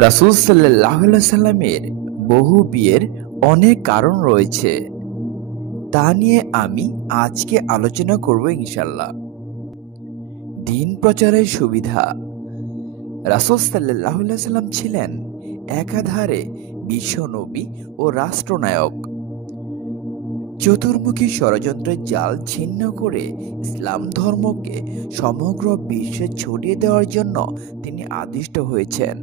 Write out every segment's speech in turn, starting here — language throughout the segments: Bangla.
রাসূল সাল্লাল্লাহু আলাইহি সাল্লামের বহু বিয়ের অনেক কারণ রয়েছে, তা নিয়ে আমি আজকে আলোচনা করব ইনশাআল্লাহ। দ্বীন প্রচারের সুবিধা। রাসূল সাল্লাল্লাহু আলাইহি সাল্লাম ছিলেন একাধারে বিশ্বনবী ও রাষ্ট্রনায়ক। চতুর্মুখী ষড়যন্ত্রের জাল ছিন্ন করে ইসলাম ধর্মকে সমগ্র বিশ্বে ছড়িয়ে দেওয়ার জন্য তিনি আদিষ্ট হয়েছেন।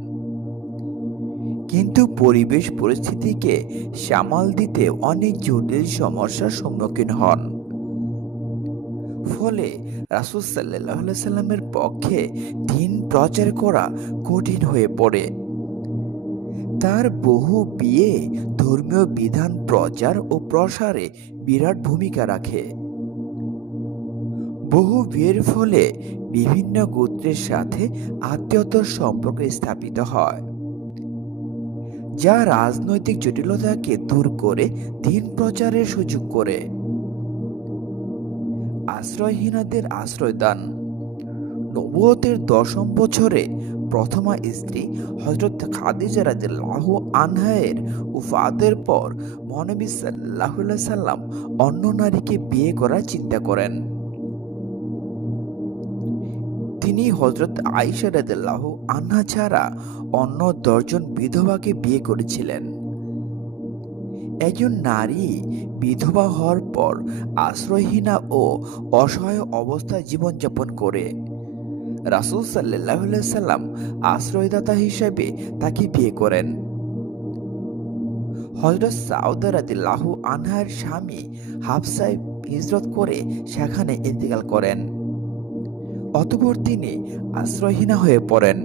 কিন্তু পরিবেশ পরিস্থিতিকে সামাল দিতে অনেক জটিল সমস্যার সম্মুখীন হন। ফলে রাসূল সাল্লাল্লাহু আলাইহি সাল্লামের পক্ষে দ্বীন প্রচার করা কঠিন হয়ে পড়ে। তার বহু বিয়ে ধর্মীয় বিধান প্রচার ও প্রসারে বিরাট ভূমিকা রাখে। বহু বিয়ের ফলে বিভিন্ন গোত্রের সাথে আত্মীয়তার সম্পর্ক স্থাপিত হয়, যা রাজনৈতিক জটিলতাকে দূর করে দ্বীন প্রচারের সুযোগ করে। আশ্রয়হীনদের আশ্রয়দান। নবুয়তের ১০ম বছরে প্রথমা স্ত্রী হযরত খাদিজা রাদিয়াল্লাহু আনহা-এর ওফাতের পর মহানবী সাল্লাল্লাহু আলাইহি সাল্লাম অন্য নারীকে বিয়ে করার চিন্তা করেন। তিনি হযরত আয়েশা রাদিয়াল্লাহু আনহা ছাড়া অন্য ১০ জন বিধবাকে বিয়ে করেছিলেন। একজন নারী বিধবা হওয়ার পর আশ্রয়হীনা ও অসহায় অবস্থায় জীবনযাপন করে। রাসূল সাল্লাল্লাহু আলাইহি সাল্লাম আশ্রয়দাতা হিসেবে তাকে বিয়ে করেন। হযরত সাউদা রাদিয়াল্লাহু আনহার স্বামী হাফসা হিজরত করে সেখানে ইন্তেকাল করেন। অতঃপর তিনি আশ্রয়হীনা হয়ে পড়েন।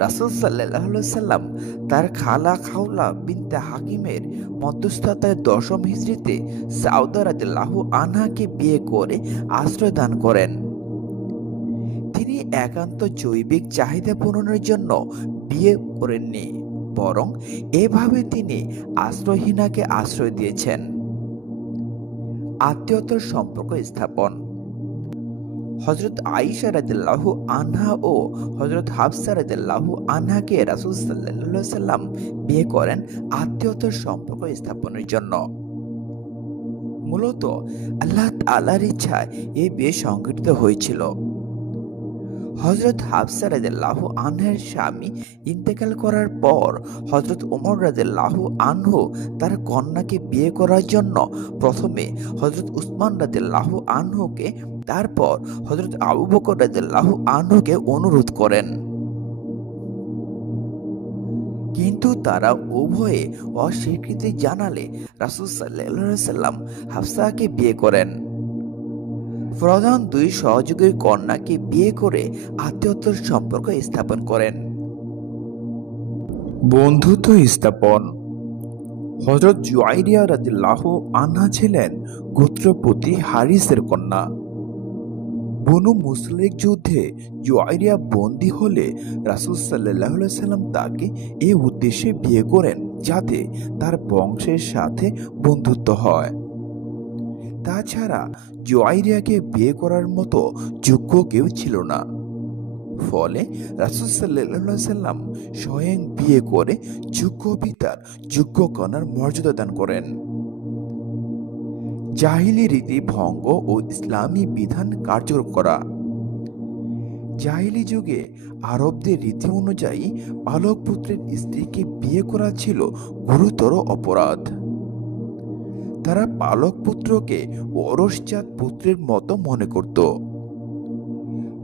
রাসূল সাল্লাল্লাহু আলাইহি সাল্লাম তার খালা খাওলা বিনতে হাকিমের মধ্যস্থতায় ১০ম হিজরিতে সাউদা রাদিয়াল্লাহু আনহাকে বিয়ে করে আশ্রয় দান করেন। তিনি একান্ত জৈবিক চাহিদা পূরণের জন্য বিয়ে করেননি, বরং এভাবে তিনি আশ্রয়হীনাকে আশ্রয় দিয়েছেন। আত্মীয়তার সম্পর্ক স্থাপন। হযরত আয়েশা রাদিয়াল্লাহু আনহা ও হযরত হাফসা রাদিয়াল্লাহু আনহাকে রাসূল সাল্লাল্লাহু আলাইহি সাল্লাম বিয়ে করেন আত্মীয়তার সম্পর্ক স্থাপনের জন্য। মূলত আল্লাহ তাআলার ইচ্ছায় এই বিয়ে সংঘটিত হয়েছিল। হযরত হাফসা রাদিয়াল্লাহু আনহার স্বামী ইন্তেকাল করার পর হযরত ওমর রাদিয়াল্লাহু আনহু তার কন্যাকে বিয়ে করার জন্য প্রথমে হযরত উসমান রাদিয়াল্লাহু আনহুকে, তারপর হযরত আবু বকর রাদিয়াল্লাহু আনহুকে অনুরোধ করেন। কিন্তু তারা উভয়ে অস্বীকৃতি জানালে রাসূল সাল্লাল্লাহু আলাইহি সাল্লাম হাফসাকে বিয়ে করেন। প্রধান ২ সহযোগীর কন্যাকে বিয়ে করে আত্মীয়তার সম্পর্ক স্থাপন করেন। বন্ধুত্ব স্থাপন। হযরত জুয়াইরিয়া রাদিয়াল্লাহু আনহা ছিলেন গোত্রপতি হারিসের কন্যা। বনু মুসলিক যুদ্ধে জুয়াইরিয়া বন্দী হলে রাসূল সাল্লাল্লাহু আলাইহি সাল্লাম তাকে এই উদ্দেশ্যে বিয়ে করেন যাতে তার বংশের সাথে বন্ধুত্ব হয়। তাছাড়া জুয়াইরিয়াকে বিয়ে করার মতো যোগ্য কেউ ছিল না। ফলে রাসূল সাল্লাল্লাহু আলাইহি সাল্লাম স্বয়ং বিয়ে করে যোগ্য পিতার যোগ্য কন্যার মর্যাদা দান করেন। জাহিলি রীতি ভঙ্গ ও ইসলামী বিধান কার্যকর করা। জাহিলি যুগে আরবদের রীতি অনুযায়ী পালক পুত্রের স্ত্রীকে বিয়ে করা ছিল গুরুতর অপরাধ। তারা পালক পুত্রকে ওরসজাত পুত্রের মতো মনে করত।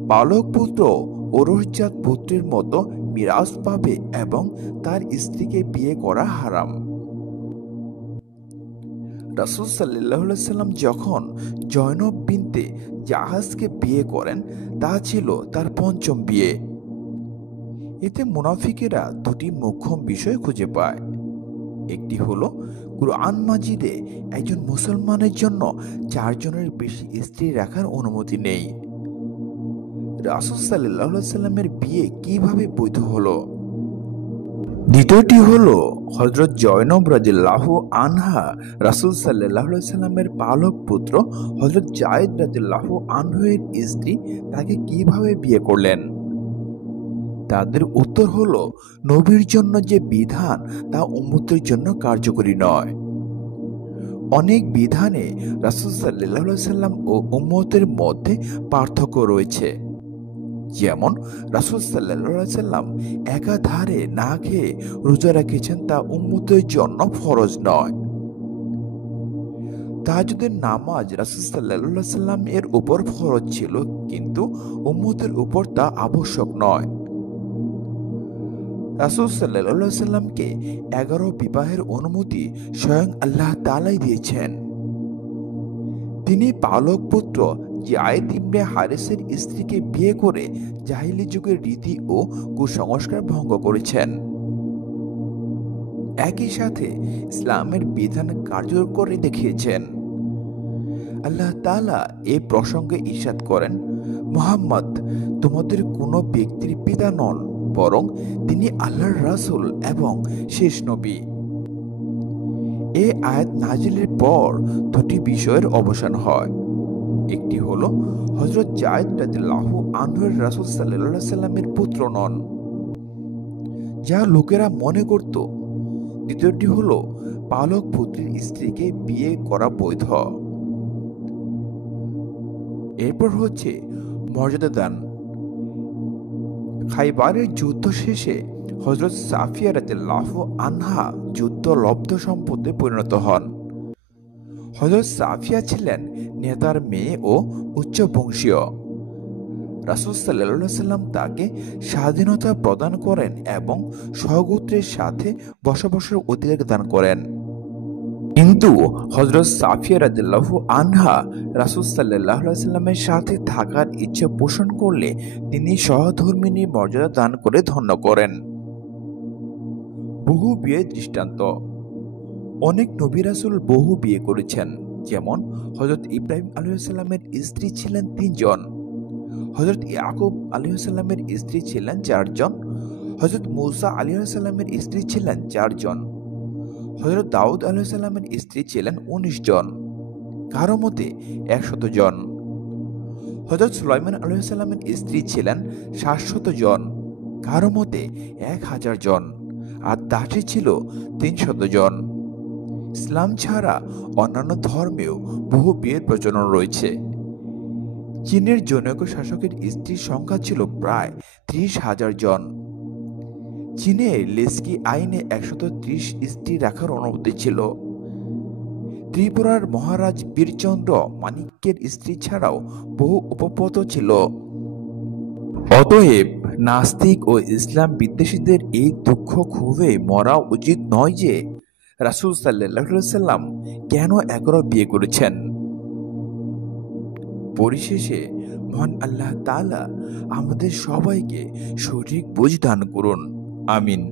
পালক পুত্র ওরসজাত পুত্রের মতো মিরাস পাবে এবং তার স্ত্রীকে বিয়ে করা হারাম। রাসূল সাল্লাল্লাহু আলাইহি সাল্লাম যখন জয়নব বিনতে জাহাজকে বিয়ে করেন, তা ছিল তার ৫ম বিয়ে। এতে মুনাফিকেরা ২টি মোক্ষম বিষয় খুঁজে পায়। একটি হলো কুরআন মাজিদে একজন মুসলমানের জন্য ৪ জনের বেশি স্ত্রী রাখার অনুমতি নেই। রাসূল সাল্লাল্লাহু আলাইহি সাল্লামের বিয়ে কিভাবে বৈধ হলো? দ্বিতীয়টি হলো হযরত জয়নব রাদিয়াল্লাহু আনহা রাসূল সাল্লাল্লাহু আলাইহি সাল্লামের পালক পুত্র হযরত যায়েদ রাদিয়াল্লাহু আনহু এর স্ত্রী, তাকে কিভাবে বিয়ে করলেন। তাদের উত্তর হলো, নবীর জন্য যে বিধান তা উম্মতের জন্য কার্যকরী নয়। অনেক বিধানে রাসূল সাল্লাল্লাহু আলাইহি সাল্লাম ও উম্মতের মধ্যে পার্থক্য রয়েছে। যেমন রাসূল সাল্লাল্লাহু আলাইহি সাল্লাম একাধারে না খেয়ে রোজা রেখেছেন, তা উম্মতের জন্য ফরজ নয়। তাহাজ্জুদের নামাজ রাসূল সাল্লাল্লাহু আলাইহি সাল্লাম এর উপর ফরজ ছিল, কিন্তু উম্মতের উপর তা আবশ্যক নয়। রাসূল সাল্লাল্লাহু আলাইহি সাল্লামকে 11 বিবাহের অনুমতি স্বয়ং আল্লাহ তাআলাই দিয়েছেন। তিনি পালক পুত্র যায়েদ ইবনে হারেসের স্ত্রীকে বিয়ে করে জাহিলি যুগের রীতি ও কুসংস্কার ভঙ্গ করেছেন। একই সাথে ইসলামের বিধান কার্যকর করে দেখিয়েছেন। আল্লাহ তাআলা এ প্রসঙ্গে ইরশাদ করেন, মুহাম্মদ তোমাদের কোনো ব্যক্তির পিতা নন, বরং তিনি আল্লাহর রাসূল এবং শেষ নবী। এই আয়াত নাজিলের পর দুটি বিষয়ের অবসান হয়। একটি হলো হযরত যায়েদ রাদিয়াল্লাহু আনহু রাসূল সাল্লাল্লাহু আলাইহি সাল্লামের পুত্র নন, যা লোকেরা মনে করত। দ্বিতীয়টি হলো পালক পুত্রের স্ত্রীকে বিয়ে করা বৈধ। এরপর হচ্ছে মর্যাদা দান। খাইবারের যুদ্ধ শেষে হযরত সাফিয়া রাদিয়াল্লাহু আনহা যুদ্ধ লব্ধ সম্পদে পরিণত হন। হযরত সাফিয়া ছিলেন নেতার মেয়ে ও উচ্চ বংশীয়। রাসূল সাল্লাল্লাহু আলাইহি সাল্লাম তাকে স্বাধীনতা প্রদান করেন এবং সহগোত্রের সাথে বসবাসের অধিকার দান করেন। কিন্তু হযরত সাফিয়া রাদিয়াল্লাহু আনহা রাসূল সাল্লাল্লাহু আলাইহি সাল্লামের সাথে থাকার ইচ্ছা পোষণ করলে তিনি সহধর্মিণীর মর্যাদা দান করে ধন্য করেন। বহু বিয়ের দৃষ্টান্ত। অনেক নবী রাসূল বহু বিয়ে করেছেন। যেমন হযরত ইব্রাহিম আলাইহিস সালামের স্ত্রী ছিলেন 3 জন, হযরত ইয়াকুব আলাইহিস সালামের স্ত্রী ছিলেন 4 জন, হযরত মূসা আলাইহিস সালামের স্ত্রী ছিলেন 4 জন, হযরত দাউদ আলাইহিস সালামের স্ত্রী ছিলেন 19 জন, কারো মতে 100 জন, হযরত সুলাইমান আলাইহিস সালামের স্ত্রী ছিলেন 700 জন, কারো মতে 1000 জন, আর দাসী ছিল 300 জন। ইসলাম ছাড়া অন্যান্য ধর্মেও বহু বিয়ের প্রচলন রয়েছে। চীনের জনৈক শাসকের স্ত্রীর সংখ্যা ছিল প্রায় 30,000 জন। চীনে লেস্কি আইনে 130 স্ত্রী রাখার অনুমতি ছিল। ত্রিপুরার মহারাজ বীরচন্দ্র মানিক্যের স্ত্রী ছাড়াও বহু উপপদ ছিল। অতএব নাস্তিক ও ইসলাম বিদ্বেষীদের এই দুঃখ ক্ষোভে মরা উচিত নয় যে রাসূল সাল্লাল্লাহু আলাইহি সাল্লাম কেন 11 বিয়ে করেছেন। পরিশেষে মহান আল্লাহ তাআলা আমাদের সবাইকে সঠিক বুঝ দান করুন। আমিন।